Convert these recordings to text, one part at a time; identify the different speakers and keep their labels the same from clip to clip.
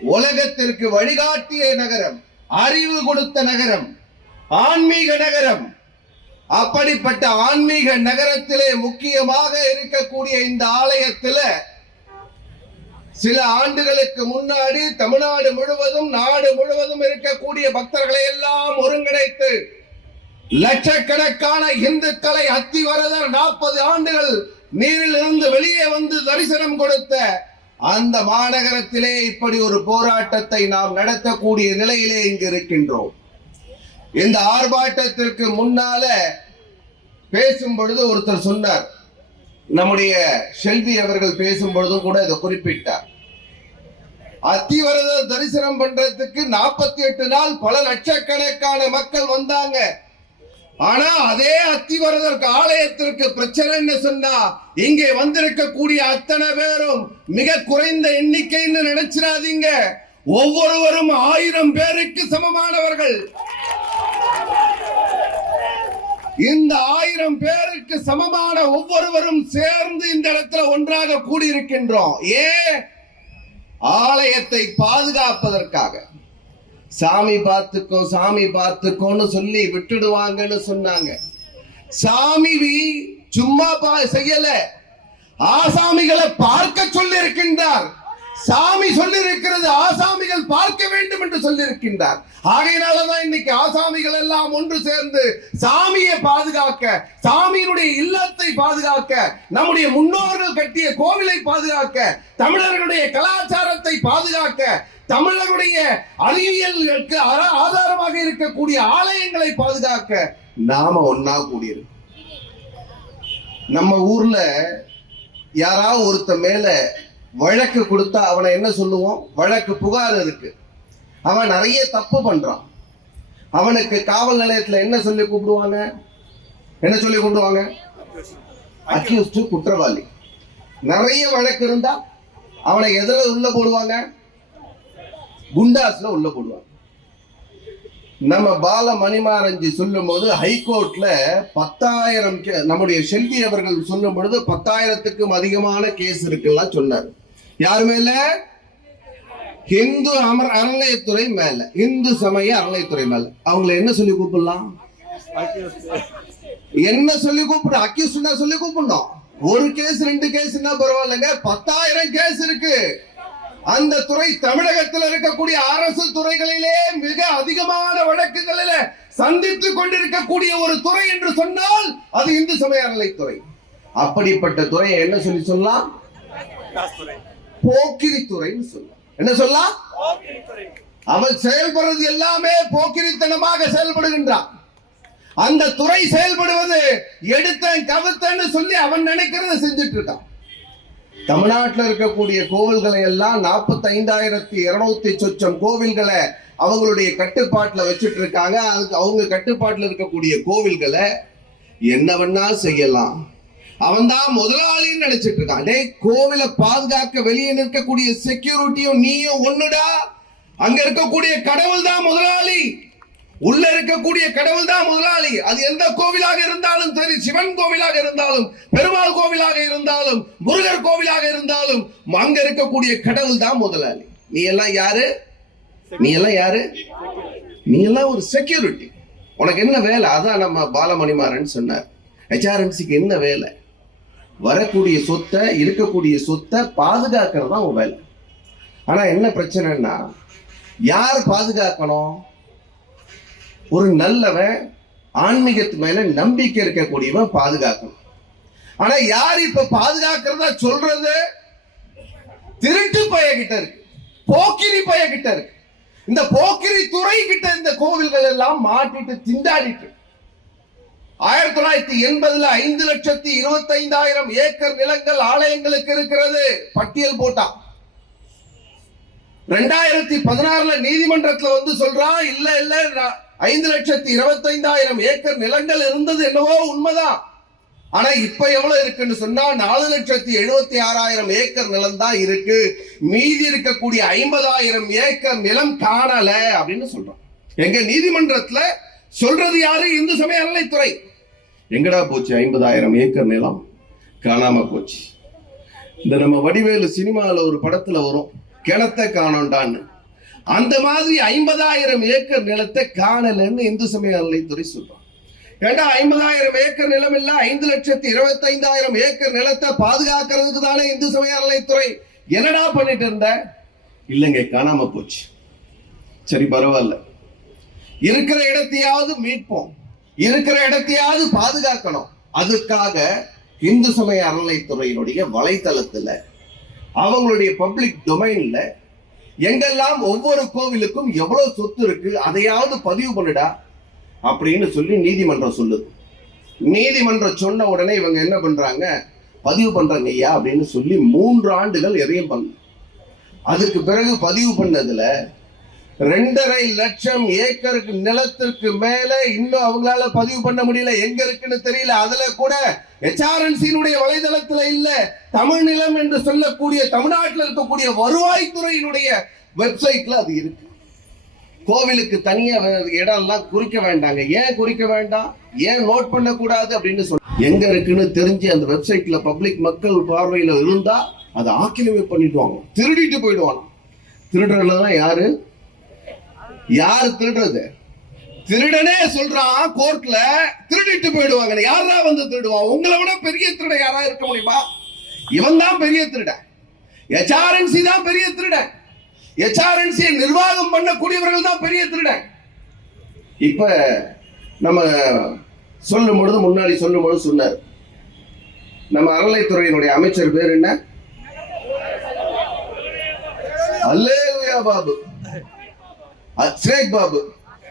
Speaker 1: உலகத்திற்கு வழிகாட்டிய நகரம் அறிவு கொடுத்த நகரம் ஆன்மீக நகரம். அப்படிப்பட்ட ஆன்மீக நகரத்திலே முக்கியமாக இருக்கக்கூடிய இந்த ஆலயத்தில் சில ஆண்டுகளுக்கு முன்னாடி தமிழ்நாடு முழுவதும் நாடு முழுவதும் இருக்கக்கூடிய பக்தர்களை எல்லாம் ஒருங்கிணைத்து லட்சக்கணக்கான இந்துக்களை அத்திவரதர் நாற்பது ஆண்டுகள் நீரில் இருந்து வெளியே வந்து தரிசனம் கொடுத்த அந்த மாநகரத்திலே இப்படி ஒரு போராட்டத்தை நாம் நடத்தக்கூடிய நிலையிலே இங்கு இருக்கின்றோம். இந்த ஆர்ப்பாட்டத்திற்கு முன்னால பேசும் பொழுது ஒருத்தர் சொன்னார். நம்முடைய செல்வி அவர்கள் பேசும் பொழுதும் கூட இதை குறிப்பிட்டார். அத்திவரத தரிசனம் பண்றதுக்கு நாற்பத்தி எட்டு நாள் பல லட்சக்கணக்கான மக்கள் வந்தாங்க. ஆனா அதே அத்திவரதர் ஆலயத்திற்கு பிரச்சனைன்னு சொன்னா இங்கே வந்திருக்கக்கூடிய அத்தனை பேரும் மிக குறைந்த எண்ணிக்கைன்னு நினைச்சிடாதீங்க. ஒவ்வொருவரும் ஆயிரம் பேருக்கு சமமானவர்கள். இந்த ஆயிரம் பேருக்கு சமமான ஒவ்வொருவரும் சேர்ந்து இந்த இடத்துல ஒன்றாக கூடியிருக்கின்றோம். ஏன்? ஆலயத்தை பாதுகாப்பதற்காக. சாமி பார்த்துக்கோ சாமி பார்த்துக்கோன்னு சொல்லி விட்டுடுவாங்கன்னு சொன்னாங்க. சாமி சும்மா பா செய்யல. ஆசாமிகளை பார்க்க சொல்லி இருக்கின்றார் சாமி சொல்லி இருக்கிறது ஆசாமிகள் பார்க்க வேண்டும் என்று சொல்லி இருக்கின்றார் ஆகையினாலதான் இன்னைக்கு ஆசாமிகள் எல்லாம் ஒன்று சேர்ந்து சாமியை பாதுகாக்க சாமியினுடைய இல்லத்தை பாதுகாக்க நம்முடைய முன்னோர்கள் கட்டிய கோவிலை பாதுகாக்க தமிழர்களுடைய கலாச்சாரத்தை பாதுகாக்க தமிழருடைய அறிவியல்களுக்கு ஆதாரமாக இருக்கக்கூடிய ஆலயங்களை பாதுகாக்க நாம ஒன்னா கூடியிருக்கோம் நம்ம ஊர்ல யாராவது ஒருத்த மேல வழக்கு கொடுத்தா அவனை என்ன சொல்லுவோம்? வழக்கு புகார் இருக்கு. அவன் நிறைய தப்பு பண்றான். அவனுக்கு காவல் நிலையத்துல என்ன சொல்லி கூப்பிடுவாங்க? என்ன சொல்லி கூப்பிடுவாங்க? அக்யூஸ்டு குற்றவாளி. நிறைய வழக்கு இருந்தா அவனை எதுல உள்ள போடுவாங்க. குண்டாஸ்ல உள்ள போடுவாங்க. நம்ம பால மணிமாரஞ்சி சொல்லும் போது ஹைகோர்ட்ல பத்தாயிரம் கே- நம்முடைய செல்வி அவர்கள் சொல்லும் பொழுது பத்தாயிரத்துக்கும் அதிகமான கேஸ் இருக்குல்லாம் சொன்னார். யார் மேல? ஹிந்து அமர் அறநிலையத்துறை மேல. இந்து சமய அறநிலையத்துறை மேல. அவங்களை என்ன சொல்லி கூப்பிடலாம்? என்ன சொல்லி கூப்பிடு அக்யூஸ்டா சொல்லி கூப்பிடணும். ஒரு கேஸ் ரெண்டு கேஸ்னா பரவாயில்லைங்க? பத்தாயிரம் கேஸ் இருக்கு. அந்த துறை தமிழகத்தில் இருக்கக்கூடிய அரசு துறைகளிலே மிக அதிகமான வழக்குகளில சந்தித்துக் கொண்டிருக்கக்கூடிய ஒரு துறை என்று சொன்னால் அது இந்து சமய அறநிலைத்துறை அப்படிப்பட்ட துறையை என்ன சொல்லி சொல்லலாம்? போக்கிரி துறைன்னு சொல்லலாம். என்ன சொல்லலாம்? அவன் செயல்படுறது எல்லாமே போக்கிரித்தனமாக செயல்படுகின்றான். அந்த துறை செயல்படுவது எடுத்தேன் கவுத்தன்னு சொல்லி அவன் நினைக்கிறத செஞ்சுட்டு இருக்கான். தமிழ்நாட்டில் இருக்கக்கூடிய கோவில்களை எல்லாம் நாற்பத்தைந்தாயிரத்தி இருநூத்தி சொச்சம் கோவில்களை அவங்களுடைய கட்டுப்பாட்டில் வச்சுட்டு இருக்காங்க அதுக்கு அவங்க கட்டுப்பாட்டில் இருக்கக்கூடிய கோவில்களை என்ன வேணா செய்யலாம். அவன் தான் முதலாளின்னு நினைச்சிட்டு இருக்கான் டே கோவிலை பாதுகாக்க வெளியே நிற்கக்கூடிய செக்யூரிட்டியும் நீயும் ஒண்ணுடா? அங்க இருக்கக்கூடிய கடவுள் தான் முதலாளி. உள்ள இருக்கக்கூடிய கடவுள் தான் முதலாளி. அது எந்த கோவிலாக இருந்தாலும் சரி சிவன் கோவிலாக இருந்தாலும் பெருமாள் கோவிலாக இருந்தாலும் முருகர் கோவிலாக இருந்தாலும் அங்க இருக்கக்கூடிய கடவுள் தான் முதலாளி. நீ எல்லாம் யாரு? நீ எல்லாம் யாரு? நீ எல்லாம் ஒரு செக்யூரிட்டி உனக்கு என்ன வேலை? அதான் நம்ம பாலமணிமாறன் சொன்னார். ஹெச்ஆர்என்சிக்கு என்ன வேலை? வரக்கூடிய சொத்தை இருக்கக்கூடிய சொத்தை பாதுகாக்கிறது தான் உன் வேலை. ஆனா என்ன பிரச்சனைன்னா யார் பாதுகாக்கணும்? ஒரு நல்லவன் ஆன்மீகத்து மேல நம்பிக்கை இருக்கக்கூடியவன் பாதுகாக்கணும். ஆனா யார் இப்ப பாதுகாக்கிறதா சொல்றது? திருட்டு பைய கிட்ட இருக்கு. போக்கிரி பைய கிட்ட இருக்கு. இந்த போக்கிரி துறை கிட்ட இந்த கோவில்கள் எல்லாம் மாட்டிட்டு திண்டாடிட்டு. ஆயிரத்தி தொள்ளாயிரத்தி எண்பதுல ஐந்து லட்சத்தி இருபத்தி ஐந்தாயிரம் ஏக்கர் நிலங்கள் ஆலயங்களுக்கு இருக்கிறது. பட்டியல் போட்டான் ரெண்டாயிரத்தி பதினாறுல நீதிமன்றத்துல வந்து சொல்றான் இல்ல இல்ல ஐந்து லட்சத்தி இருபத்தைந்தாயிரம் ஏக்கர் நிலங்கள் இருந்தது என்னவோ உண்மைதான். ஆனா இப்ப எவ்வளவு இருக்குன்னு சொன்னா நாலு லட்சத்தி எழுபத்தி ஆறாயிரம் ஏக்கர் நிலம் தான் இருக்கு. மீதி இருக்கக்கூடிய ஐம்பதாயிரம் ஏக்கர் நிலம் காணல அப்படின்னு சொல்றோம். எங்க நீதிமன்றத்துல சொல்றது யாரு? இந்து சமய அறநிலைத்துறை எங்கடா போச்சு ஐம்பதாயிரம் ஏக்கர் நிலம்? காணாம போச்சு. இந்த நம்ம வடிவேலு சினிமாவில் ஒரு படத்துல வரும். கிணத்தை காணோண்டான்னு அந்த மாதிரி ஐம்பதாயிரம் ஏக்கர் நிலத்தை காணலன்னு இந்து சமய அறநிலைத்துறை சொல்றான் ஏண்டா ஐம்பதாயிரம் ஏக்கர் நிலம் இல்ல ஐந்து லட்சத்தி இருபத்தி ஐந்தாயிரம் ஏக்கர் நிலத்தை பாதுகாக்கிறதுக்கு தானே இந்து சமய அறநிலைத்துறை என்னடா பண்ணிட்டு இருந்த? இல்லைங்க காணாம போச்சு. சரி பரவாயில்ல. இருக்கிற இடத்தையாவது மீட்போம். இருக்கிற இடத்தையாவது பாதுகாக்கணும். அதுக்காக இந்து சமய அறநிலைத்துறையினுடைய வலைத்தளத்துல அவங்களுடைய பப்ளிக் டொமைன்ல எங்கெல்லாம் ஒவ்வொரு கோவிலுக்கும் எவ்வளவு சொத்து இருக்கு அதையாவது பதிவு பண்ணுடா அப்படின்னு சொல்லி நீதிமன்றம் சொல்லுது. நீதிமன்றம் சொன்ன உடனே இவங்க என்ன பண்றாங்க? பதிவு பண்றாங்க ஐயா அப்படின்னு சொல்லி மூன்று ஆண்டுகள் எதையும் பண்ண அதுக்கு பிறகு பதிவு பண்ணதுல ரெண்டரை லட்சம் ஏக்கருக்கு நிலத்திற்கு மேல இன்னும் அவங்களால பதிவு பண்ண முடியல. எங்க இருக்குன்னு தெரியல. அதுல கூட எச்ஆர்என்சியினுடைய வலைதளத்துல இல்ல. தமிழ் நிலம் என்று சொல்லக்கூடிய தமிழ்நாட்டில் இருக்கக்கூடிய வருவாய்த்துறையினுடைய வெப்சைட்ல அது இருக்கு. கோவிலுக்கு தனியா வே- இடம்லாம் குறிக்க வேண்டாங்க. ஏன் குறிக்க வேண்டாம்? ஏன் நோட் பண்ணக்கூடாது அப்படின்னு சொல்லி எங்க இருக்குன்னு தெரிஞ்சு அந்த வெப்சைட்ல பப்ளிக் மக்கள் பார்வையில இருந்தா அதை ஆக்கிரமிப்பு பண்ணிடுவாங்க. திருடிட்டு போயிடுவாங்க. திருடுறதுலாம் யாரு? யார் திருடுறது? திருடனே சொல்றான் கோர்ட்ல திருடிட்டு போயிடுவாங்க. யாரா வந்து திருடுவான் உங்களை விட பெரிய திருட யாரா இருக்க முடியுமா? இவன் தான் பெரிய திருடன் எச்ஆர்என்சி தான் பெரிய திருடன் எச்ஆர்என்சியை நிர்வாகம் பண்ணக்கூடியவர்கள் தான் பெரிய திருடன் இப்ப நம்ம சொல்லும் பொழுது முன்னாடி சொல்லும் பொழுது சொன்னார். நம்ம அறநிலைத்துறையினுடைய அமைச்சர் பேர் என்ன? அல்லேயா பாபு. ஸ்ரேக் பாபு.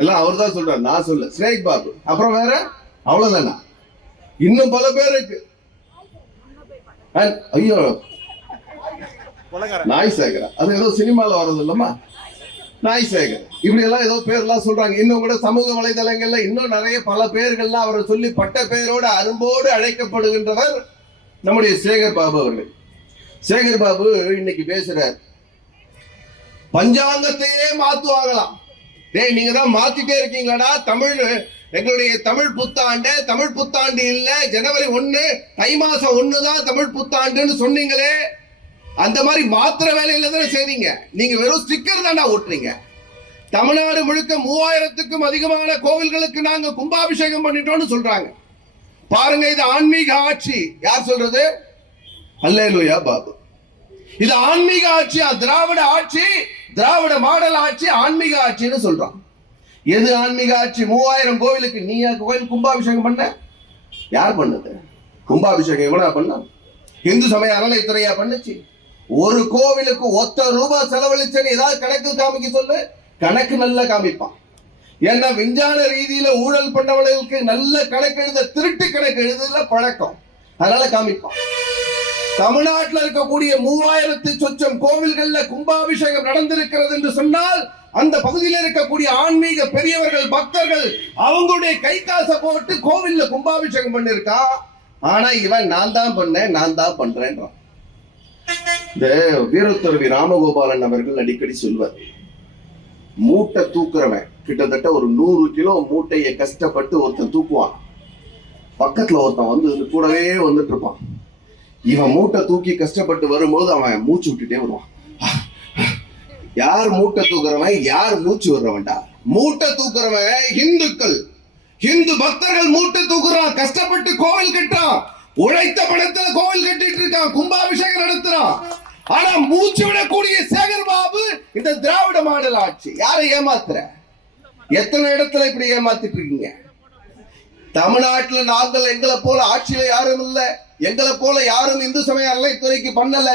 Speaker 1: எல்லாம் அவர் தான் சொல்றாரு நான் சொல்ல ஸ்ரேக் பாபு. அப்புறம் வேற? அவ்வளவுதானா? இன்னும் பல பேர் இருக்கு. ஐயோ. நாய் சேகரா அது ஏதோ சினிமால வர்றது இல்லம்மா. நாய் சேகர் இப்படி எல்லாம் ஏதோ பேர்லாம் சொல்றாங்க. இன்னும் கூட சமூக வலைதளங்கள்ல இன்னும் நிறைய பல பேர்கள்லாம் அவரை சொல்லி பட்ட பெயரோடு அரும்போடு அழைக்கப்படுகின்றவர் நம்முடைய சேகர் பாபு அவர்கள். சேகர் பாபு இன்னைக்கு பேசுறார். பஞ்சாங்கத்தையே மாத்துவாங்களாம். டேய் நீங்க தான் மாத்திட்டே இருக்கீங்களாடா தமிழ் எங்களுடைய தமிழ் புத்தாண்டு தமிழ் புத்தாண்டு இல்ல ஜனவரி ஒண்ணு தை மாசம் ஒண்ணு தான் தமிழ் புத்தாண்டுன்னு சொன்னீங்களே. அந்த மாதிரி மாத்திர வேலையில தானே செய்றீங்க. நீங்க வெறும் ஸ்டிக்கர் தானா ஓட்டுறீங்க. தமிழ்நாடு முழுக்க மூவாயிரத்துக்கும் அதிகமான கோவில்களுக்கு நாங்க கும்பாபிஷேகம் பண்ணிட்டோம்னு சொல்றாங்க. பாருங்க இது ஆன்மீக ஆட்சி. யார் சொல்றது? அல்லேலுயா பாபு. இது ஆன்மீக ஆட்சியா திராவிட ஆட்சி? திராவிட மாடல் ஆட்சி ஆன்மீக ஆட்சின்னு சொல்றான் எது ஆன்மீக ஆட்சி? மூவாயிரம் கோவிலுக்கு நீ கோயில் கும்பாபிஷேகம் பண்ண? யார் பண்ணது? கும்பாபிஷேகம் எவ்வளோ பண்ண? இந்து சமய அறநிலைத்துறையா பண்ணுச்சு. ஒரு கோவிலுக்கு ஒத்த ரூபாய் செலவழிச்சேன்னு ஏதாவது கணக்கு காமிக்க சொல்லு. கணக்கு நல்லா காமிப்பான். ஏன்னா விஞ்ஞான ரீதியில ஊழல் பண்ணவர்களுக்கு நல்ல கணக்கு எழுத திருட்டு கணக்கு எழுதுல பழக்கம். அதனால காமிப்பான். தமிழ்நாட்டில் இருக்கக்கூடிய மூவாயிரத்து சொச்சம் கோவில்கள்ல கும்பாபிஷேகம் நடந்திருக்கிறது என்று சொன்னால் அந்த பகுதியில் இருக்கக்கூடிய ஆன்மீக பெரியவர்கள் பக்தர்கள் அவங்களுடைய கை காசை போட்டு கோவில்ல கும்பாபிஷேகம் பண்ணிருக்கா ஆனா இவன் நான் தான் பண்ணேன் நான் தான் பண்றேன்றான். இந்த வீரத்துறவி ராமகோபாலன் அவர்கள் அடிக்கடி சொல்வார் மூட்டை தூக்குறவன் கிட்டத்தட்ட ஒரு நூறு கிலோ மூட்டையை கஷ்டப்பட்டு ஒருத்தன் தூக்குவான். பக்கத்துல ஒருத்தன் வந்து கூடவே வந்துட்டு இருப்பான். இவன் மூட்டை தூக்கி கஷ்டப்பட்டு வரும்போது அவன் மூச்சு விட்டுட்டே வருவான். யார் மூட்டை தூக்குறவன்? யார் மூச்சு விடுறவன்டா? மூட்டை தூக்குறவன் இந்துக்கள் இந்து பக்தர்கள் மூட்டை தூக்குறான் கஷ்டப்பட்டு கோவில் கட்டுறான். உழைத்த பணத்துல கோவில் கட்டிட்டு இருக்கான் கும்பாபிஷேகம் நடத்துறான். ஆனா மூச்சு விடக்கூடிய சேகர் பாபு இந்த திராவிட மாடல் ஆட்சி. யாரை ஏமாத்துற? எத்தனை இடத்துல இப்படி ஏமாத்திட்டு இருக்கீங்க? தமிழ்நாட்டில் நாங்கள் எங்களை போல ஆட்சியில யாரும் இல்லை. எங்களை போல யாரும் இந்து சமய அறநிலைத்துறைக்கு பண்ணல.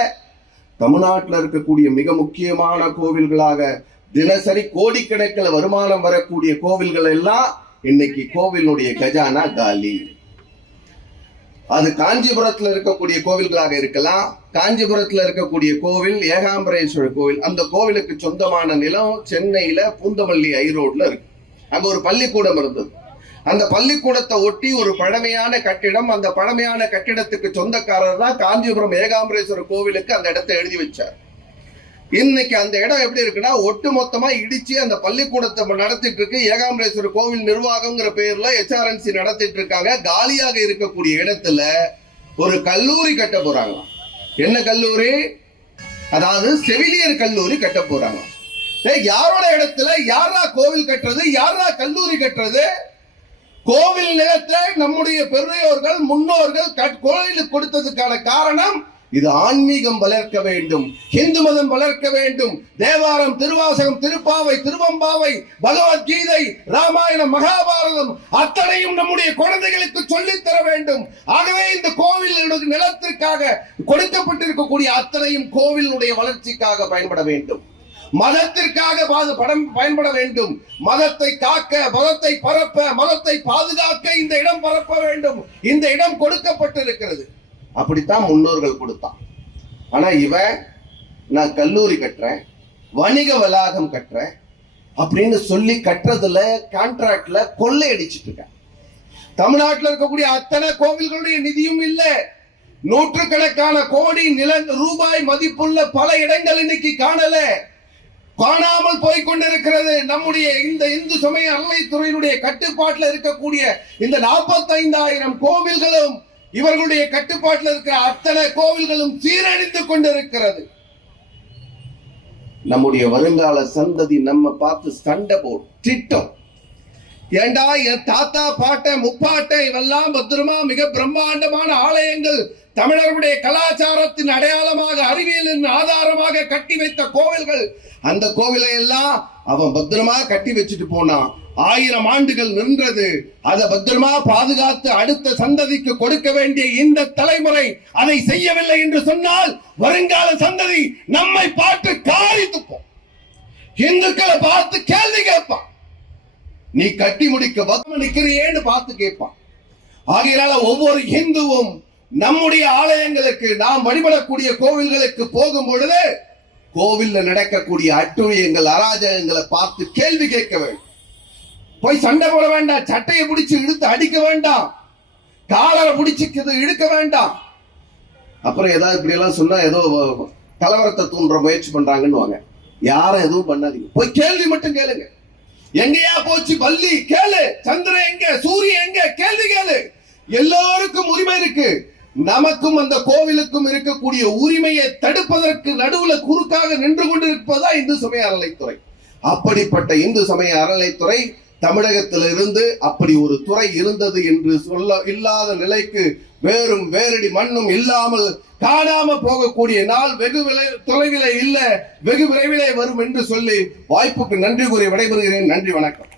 Speaker 1: தமிழ்நாட்டில் இருக்கக்கூடிய மிக முக்கியமான கோவில்களாக தினசரி கோடிக்கணக்கில் வருமானம் வரக்கூடிய கோவில்கள் எல்லாம் இன்னைக்கு கோவிலுடைய கஜானா காலி. அது காஞ்சிபுரத்தில் இருக்கக்கூடிய கோவில்களாக இருக்கலாம். காஞ்சிபுரத்தில் இருக்கக்கூடிய கோவில் ஏகாம்பரேஸ்வரர் கோவில் அந்த கோவிலுக்கு சொந்தமான நிலம் சென்னையில பூந்தமல்லி ஐரோட்ல இருக்கு. அங்க ஒரு பள்ளிக்கூடம் இருந்தது. அந்த பள்ளிக்கூடத்தை ஒட்டி ஒரு பழமையான கட்டிடம் அந்த பழமையான கட்டிடத்துக்கு சொந்தக்காரர் தான் காஞ்சிபுரம் ஏகாம்பரேஸ்வரர் கோவிலுக்கு அந்த இடத்தை எழுதி வச்சார். இன்னைக்கு அந்த இடம் எப்படி இருக்குன்னா ஒட்டு மொத்தமா இடிச்சு அந்த பள்ளிக்கூடத்தை நடத்திட்டு இருக்கு ஏகாம்பரேஸ்வரர் கோவில் நிர்வாகம்ங்கிற பேர்ல ஹெச்ஆர்என்சி நடத்திட்டு இருக்காங்க காலியாக இருக்கக்கூடிய இடத்துல ஒரு கல்லூரி கட்ட போறாங்க என்ன கல்லூரி? அதாவது செவிலியர் கல்லூரி கட்ட போறாங்க யாரோட இடத்துல யாரா கோவில் கட்டுறது யாரா கல்லூரி கட்டுறது? கோவில் நிலத்தை நம்முடைய பெரியோர்கள் முன்னோர்கள் கட்- கோயிலுக்கு கொடுத்ததுக்கான காரணம் இது ஆன்மீகம் வளர்க்க வேண்டும் இந்து மதம் வளர்க்க வேண்டும் தேவாரம் திருவாசகம் திருப்பாவை திருவம்பாவை பகவத்கீதை ராமாயணம் மகாபாரதம் அத்தனையும் நம்முடைய குழந்தைகளுக்கு சொல்லித் தர வேண்டும். ஆகவே இந்த கோவில் நிலத்திற்காக கொடுக்கப்பட்டிருக்கக்கூடிய அத்தனையும் கோவிலுடைய வளர்ச்சிக்காக பயன்பட வேண்டும். மதத்திற்காக பாது- படம் பயன்பட வேண்டும். மதத்தை காக்க மதத்தை பரப்ப மதத்தை பாதுகாக்க இந்த இடம் பரப்ப வேண்டும். இந்த இடம் கொடுக்கப்பட்டிருக்கிறது. அப்படித்தான் முன்னோர்கள் கொடுத்தான். ஆனா இவன் நான் கல்லூரி கட்டுறேன் வணிக வளாகம் கட்டுறேன் அப்படின்னு சொல்லி கட்டுறதுல கான்ட்ராக்ட்ல கொள்ளை அடிச்சிட்டு தமிழ்நாட்டில் இருக்கக்கூடிய அத்தனை கோவில்களுடைய நிதியும் இல்லை. நூற்றுக்கணக்கான கோடி நில ரூபாய் மதிப்புள்ள பல இடங்கள் இன்னைக்கு காணல. காணாமல் போய்கொண்டிருக்கிறது நம்முடைய இந்த இந்து சமய அறநிலைத்துறையினுடைய கட்டுப்பாட்டில் இருக்கக்கூடிய இந்த நாற்பத்தைந்தாயிரம் கோவில்களும் இவர்களுடைய கட்டுப்பாட்டில் இருக்கிற அத்தனை கோவில்களும் சீரழிந்து கொண்டிருக்கிறது. நம்முடைய வருங்கால சந்ததி நம்ம பார்த்து சண்டை போடும் திட்டம். ஏண்டா என் தாத்தா பாட்டை முப்பாட்டை இவெல்லாம் பத்திரமா மிக பிரம்மாண்டமான ஆலயங்கள் தமிழர்களுடைய கலாச்சாரத்தின் அடையாளமாக அறிவியலின் ஆதாரமாக கட்டி வைத்த கோவில்கள் அந்த கோவிலை எல்லாம் அவன் பத்திரமா கட்டி வச்சுட்டு போனான். ஆயிரம் ஆண்டுகள் நின்றது. அதை பத்திரமா பாதுகாத்து அடுத்த சந்ததிக்கு கொடுக்க வேண்டிய இந்த தலைமுறை அதை செய்யவில்லை என்று சொன்னால் வருங்கால சந்ததி நம்மை பார்த்து காரி துப்போம் இந்துக்களை பார்த்து கேள்வி கேட்பான். நீ கட்டி முடிக்க பத்ம நிக்கிறியேன்னு பார்த்து கேட்பான். ஆகையினால ஒவ்வொரு இந்துவும் நம்முடைய ஆலயங்களுக்கு நாம் வழிபடக்கூடிய கோவில்களுக்கு போகும் பொழுது கோவில்ல நடக்கக்கூடிய அட்டுழியங்கள் அராஜகங்களை பார்த்து கேள்வி கேட்க வேண்டும். போய் சண்டை போட வேண்டாம் சட்டையை பிடிச்சு இழுத்து அடிக்க வேண்டாம் காலரை பிடிச்சி இழுக்க வேண்டாம். அப்புறம் ஏதாவது இப்படி எல்லாம் சொன்னா ஏதோ கலவரத்தை தூண்டுற முயற்சி பண்றாங்கன்னு வாங்க. யாரும் எதுவும் பண்ணாதீங்க. போய் கேள்வி மட்டும் கேளுங்க. எங்கேயா போச்சு பள்ளி கேளு. சந்திரன் எங்க? சூரியன் எங்க? கேள்வி கேளு. எல்லோருக்கும் உரிமை இருக்கு. நமக்கும் அந்த கோவிலுக்கும் இருக்கக்கூடிய உரிமையை தடுப்பதற்கு நடுவுல குறுக்காக நின்று கொண்டிருப்பதா இந்து சமய அறநிலைத்துறை அப்படிப்பட்ட இந்து சமய அறநிலைத்துறை தமிழகத்திலிருந்து அப்படி ஒரு துறை இருந்தது என்று சொல்ல இல்லாத நிலைக்கு வேறும் வேரடி மண்ணும் இல்லாமல் காணாம போகக்கூடிய நாள் வெகு விலை தொலைவிலே இல்ல வெகு விரைவிலே வரும் என்று சொல்லி வாய்ப்புக்கு நன்றி கூறி விடைபெறுகிறேன். நன்றி வணக்கம்.